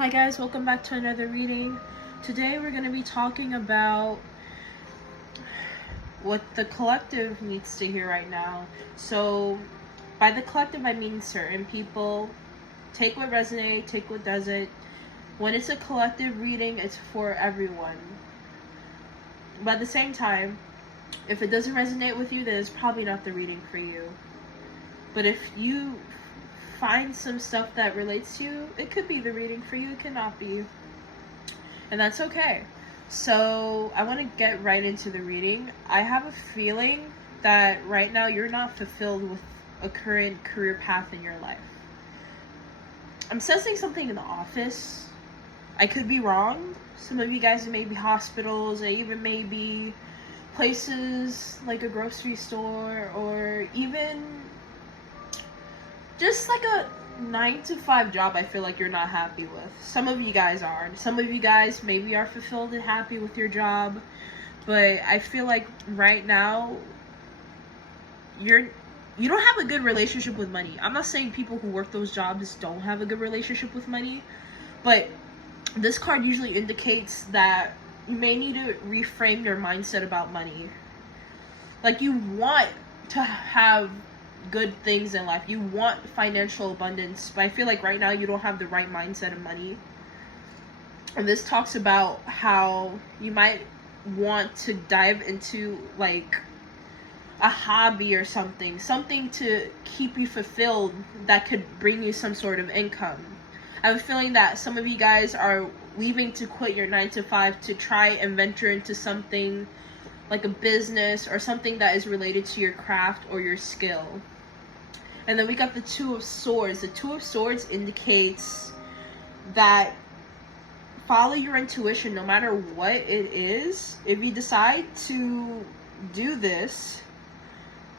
Hi guys, welcome back to another reading. Today we're going to be talking about what the collective needs to hear right now. So by the collective I mean certain people. Take what resonates, take what doesn't. When it's a collective reading, it's for everyone. But at the same time, if it doesn't resonate with you, then it's probably not the reading for you. But if you find some stuff that relates to you, it could be the reading for you, it cannot be. And that's okay. So I want to get right into the reading. I have a feeling that right now you're not fulfilled with a current career path in your life. I'm sensing something in the office. I could be wrong. Some of you guys may be hospitals, or even maybe places like a grocery store, or even just like a 9-to-5 job. I feel like you're not happy with. Some of you guys are. Some of you guys maybe are fulfilled and happy with your job, but I feel like right now you don't have a good relationship with money. I'm not saying people who work those jobs don't have a good relationship with money, but this card usually indicates that you may need to reframe your mindset about money. Like, you want to have good things in life. You want financial abundance, but I feel like right now you don't have the right mindset of money. And this talks about how you might want to dive into like a hobby or something to keep you fulfilled that could bring you some sort of income. I have a feeling that some of you guys are leaving to quit your 9-to-5 to try and venture into something like a business or something that is related to your craft or your skill. And then we got the Two of Swords. The Two of Swords indicates that follow your intuition no matter what it is. If you decide to do this,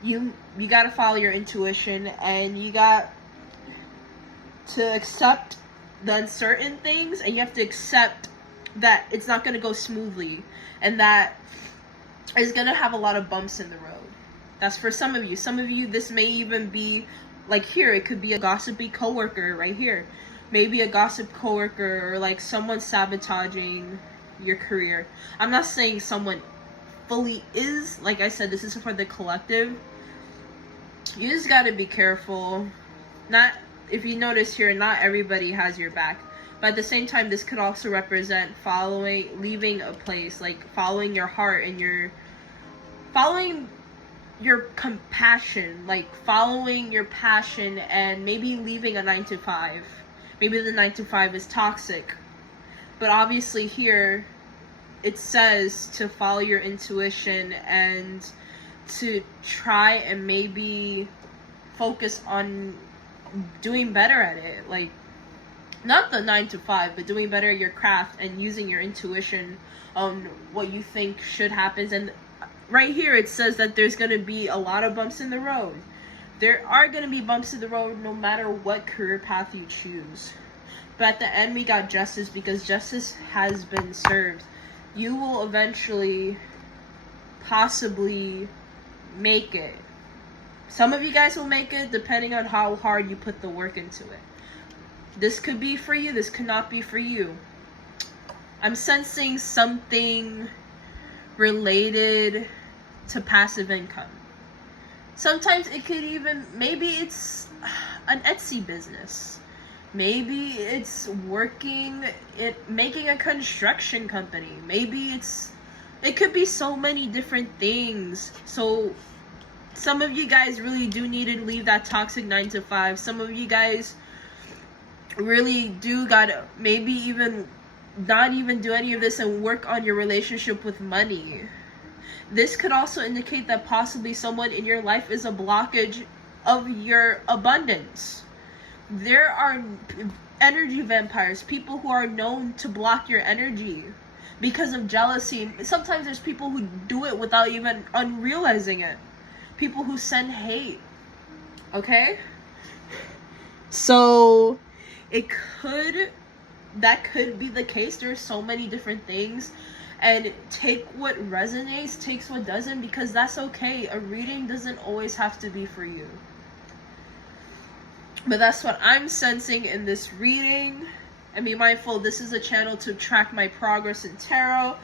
you got to follow your intuition, and you got to accept the uncertain things, and you have to accept that it's not going to go smoothly, and that is going to have a lot of bumps in the road. That's for some of you. Some of you, this may even be like here. It could be a gossipy coworker right here. Maybe a gossip coworker, or like someone sabotaging your career. I'm not saying someone fully is. Like I said, this is for the collective. You just got to be careful. If you notice here, not everybody has your back. But at the same time, this could also represent leaving a place, like following your heart and following your compassion, like following your passion, and maybe leaving a 9-to-5. Maybe the 9-to-5 is toxic. But obviously here, it says to follow your intuition and to try and maybe focus on doing better at it. Like, not the 9-to-5, but doing better at your craft and using your intuition on what you think should happen. And right here it says that there's going to be a lot of bumps in the road. There are going to be bumps in the road no matter what career path you choose. But at the end we got justice, because justice has been served. You will eventually possibly make it. Some of you guys will make it depending on how hard you put the work into it. This could be for you, this could not be for you. I'm sensing something related to passive income. Sometimes it could even, maybe it's an Etsy business. Maybe it's making a construction company. Maybe it could be so many different things. So some of you guys really do need to leave that toxic 9-to-5. Some of you guys really do gotta maybe even not even do any of this and work on your relationship with money. This could also indicate that possibly someone in your life is a blockage of your abundance. There are energy vampires, people who are known to block your energy because of jealousy. Sometimes there's people who do it without even unrealizing it. People who send hate. Okay? So that could be the case. There's so many different things, and take what resonates, takes what doesn't, because that's okay. A reading doesn't always have to be for you. But that's what I'm sensing in this reading. And be mindful, this is a channel to track my progress in tarot.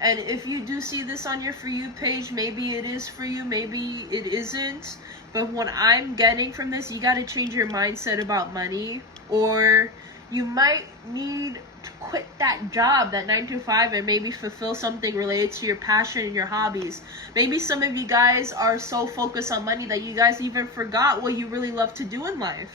And if you do see this on your For You page, maybe it is for you, maybe it isn't. But what I'm getting from this, you got to change your mindset about money. Or you might need to quit that job, that 9 to 5, and maybe fulfill something related to your passion and your hobbies. Maybe some of you guys are so focused on money that you guys even forgot what you really love to do in life.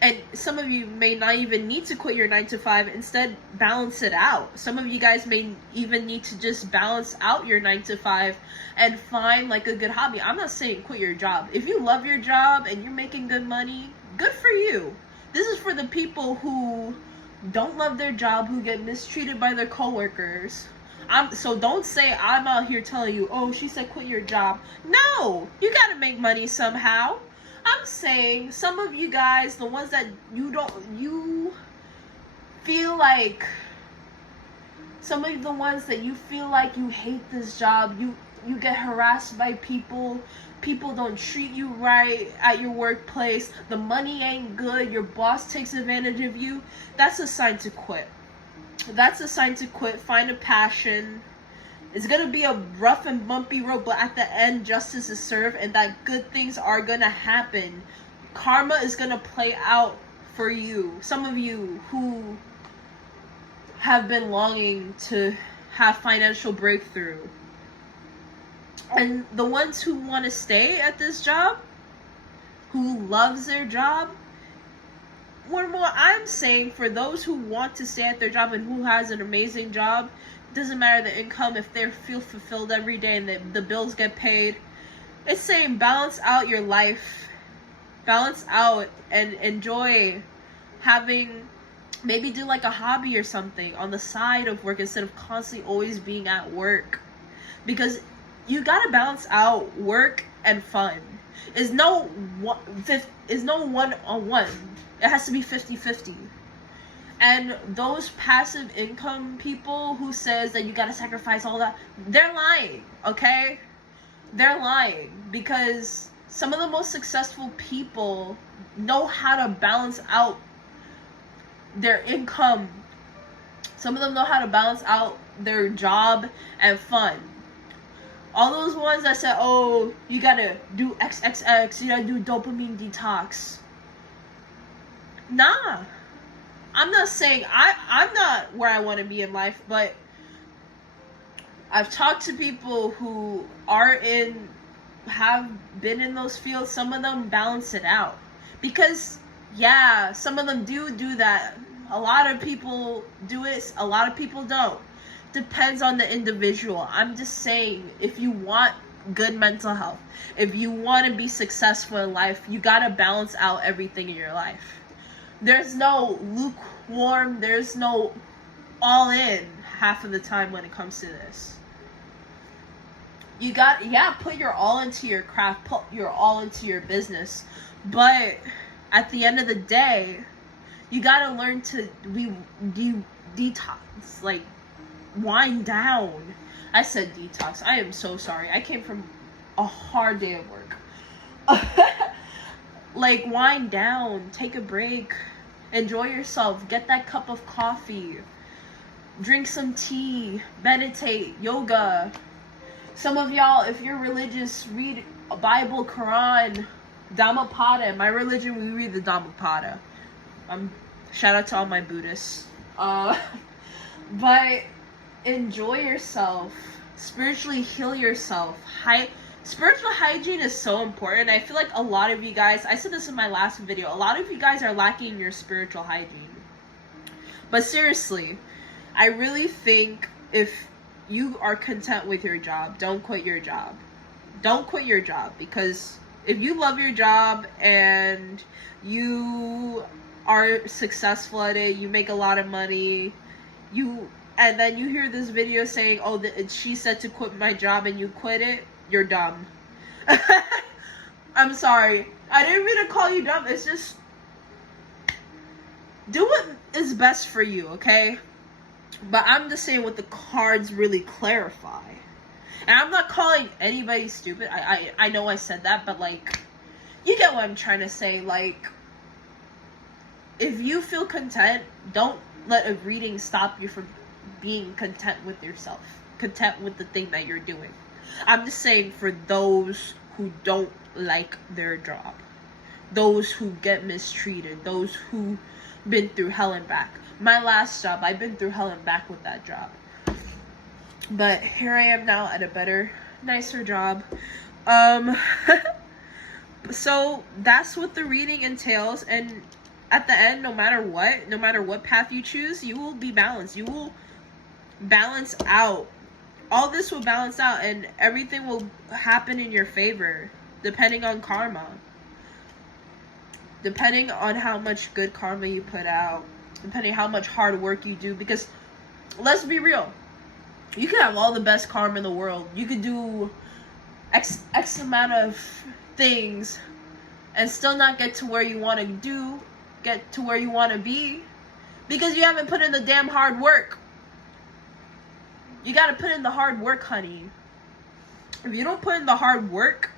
And some of you may not even need to quit your 9 to 5. Instead, balance it out. Some of you guys may even need to just balance out your 9 to 5 and find like a good hobby. I'm not saying quit your job. If you love your job and you're making good money, good for you. This is for the people who don't love their job, who get mistreated by their coworkers. So don't say I'm out here telling you, oh, she said quit your job. No, you gotta make money somehow. I'm saying some of you guys, the ones that you feel like, some of the ones that you feel like you hate this job, you get harassed by people don't treat you right at your workplace, the money ain't good, your boss takes advantage of you, that's a sign to quit. That's a sign to quit. Find a passion. It's going to be a rough and bumpy road, but at the end, justice is served, and that good things are going to happen. Karma is going to play out for you. Some of you who have been longing to have financial breakthrough. And the ones who want to stay at this job, who loves their job, what I'm saying, for those who want to stay at their job and who has an amazing job, doesn't matter the income, if they feel fulfilled every day and the bills get paid, it's saying balance out your life, balance out and enjoy having, maybe do like a hobby or something on the side of work instead of constantly always being at work, because you gotta balance out work and fun. Is no one-on-one. It has to be 50-50. And those passive income people who says that you gotta sacrifice all that, they're lying, okay? They're lying, because some of the most successful people know how to balance out their income. Some of them know how to balance out their job and fun. All those ones that said, oh, you gotta do XXX, you gotta do dopamine detox. Nah. I'm not saying, I'm not where I want to be in life, but I've talked to people who have been in those fields. Some of them balance it out. Because, yeah, some of them do that. A lot of people do it, a lot of people don't. Depends on the individual. I'm just saying, if you want good mental health, if you want to be successful in life, you gotta balance out everything in your life. There's no lukewarm, there's no all in half of the time when it comes to this. You put your all into your craft, put your all into your business, but at the end of the day, you gotta learn to detox, like wind down. I said detox. I am so sorry. I came from a hard day of work. Like, wind down, take a break, enjoy yourself, get that cup of coffee, drink some tea, meditate, yoga. Some of y'all, if you're religious, read a Bible, Quran, Dhammapada. In my religion, we read the Dhammapada. Shout out to all my Buddhists. But enjoy yourself, spiritually heal yourself. Spiritual hygiene is so important. I feel like a lot of you guys, I said this in my last video, a lot of you guys are lacking your spiritual hygiene. But seriously, I really think if you are content with your job, don't quit your job. Don't quit your job, because if you love your job and you are successful at it, you make a lot of money, and then you hear this video saying, oh, she said to quit my job and you quit it, you're dumb. I'm sorry. I didn't mean to call you dumb. It's just, do what is best for you, okay? But I'm just saying what the cards really clarify. And I'm not calling anybody stupid. I know I said that, but like, you get what I'm trying to say. Like, if you feel content, don't let a reading stop you from being content with yourself, content with the thing that you're doing. I'm just saying, for those who don't like their job, those who get mistreated, those who been through hell and back. My last job, I've been through hell and back with that job. But here I am now at a better, nicer job. So that's what the reading entails, and at the end, no matter what path you choose, you will be balanced. You will balance out. All this will balance out, and everything will happen in your favor, depending on karma. Depending on how much good karma you put out, depending how much hard work you do, because let's be real, you can have all the best karma in the world. You could do X amount of things and still not get to where you want to be, because you haven't put in the damn hard work. You got to put in the hard work, honey. If you don't put in the hard work,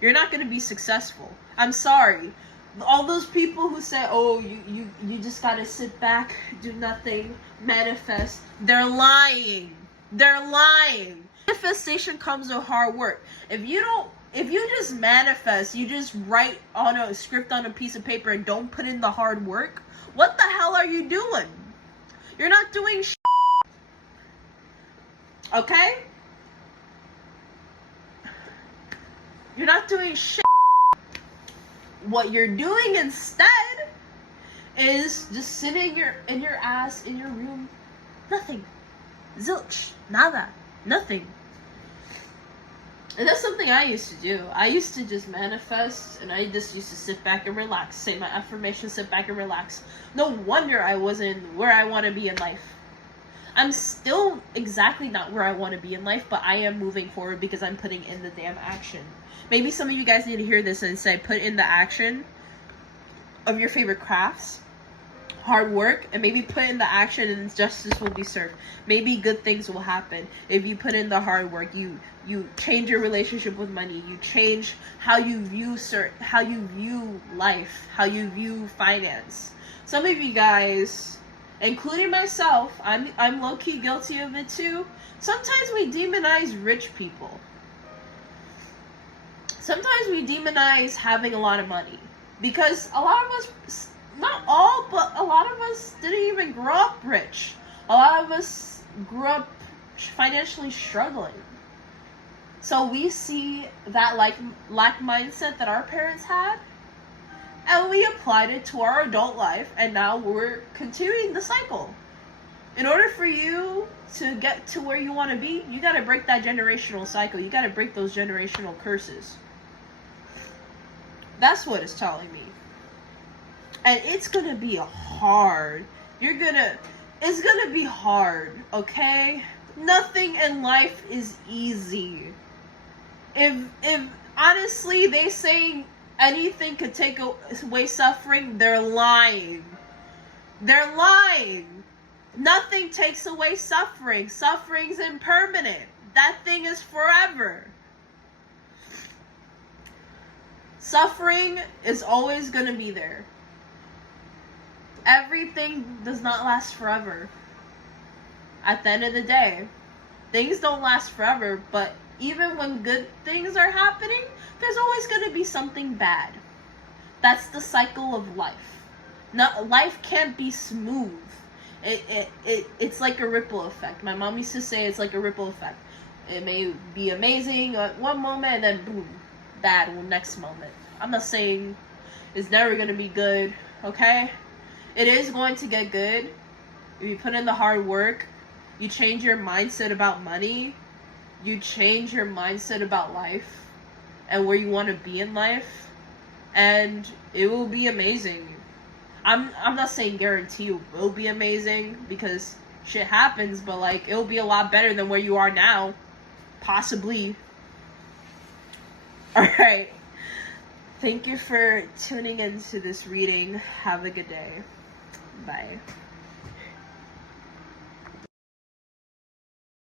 you're not going to be successful. I'm sorry. All those people who say, oh, you just got to sit back, do nothing, manifest, they're lying. They're lying. Manifestation comes with hard work. If you just manifest, you just write on a script on a piece of paper and don't put in the hard work, what the hell are you doing? You're not doing shit. Okay? You're not doing shit. What you're doing instead is just sitting in your ass in your room. Nothing. Zilch. Nada. Nothing. And that's something I used to do. I used to just manifest, and I just used to sit back and relax. Say my affirmations, sit back and relax. No wonder I wasn't where I want to be in life. I'm still exactly not where I want to be in life, but I am moving forward because I'm putting in the damn action. Maybe some of you guys need to hear this and say, put in the action of your favorite crafts, hard work, and maybe put in the action and justice will be served. Maybe good things will happen if you put in the hard work. You change your relationship with money. You change how you view life, how you view finance. Some of you guys, including myself, I'm low-key guilty of it too. Sometimes we demonize rich people. Sometimes we demonize having a lot of money, because a lot of us, not all, but a lot of us didn't even grow up rich. A lot of us grew up financially struggling. So we see that lack mindset that our parents had, and we applied it to our adult life, and now we're continuing the cycle. In order for you to get to where you want to be, you got to break that generational cycle. You got to break those generational curses. That's what it's telling me. And it's going to be hard. It's going to be hard, okay? Nothing in life is easy. If honestly they say anything could take away suffering, they're lying. They're lying. Nothing takes away suffering. Suffering's impermanent. That thing is forever. Suffering is always going to be there. Everything does not last forever. At the end of the day, things don't last forever, but even when good things are happening, there's always going to be something bad. That's the cycle of life. Life can't be smooth. It's like a ripple effect. My mom used to say it's like a ripple effect. It may be amazing at one moment and then boom, bad next moment. I'm not saying it's never going to be good, okay? It is going to get good if you put in the hard work. You change your mindset about money. You change your mindset about life and where you want to be in life, and it will be amazing. I'm not saying guarantee it will be amazing, because shit happens, but like, it'll be a lot better than where you are now, possibly. All right. Thank you for tuning into this reading. Have a good day. Bye.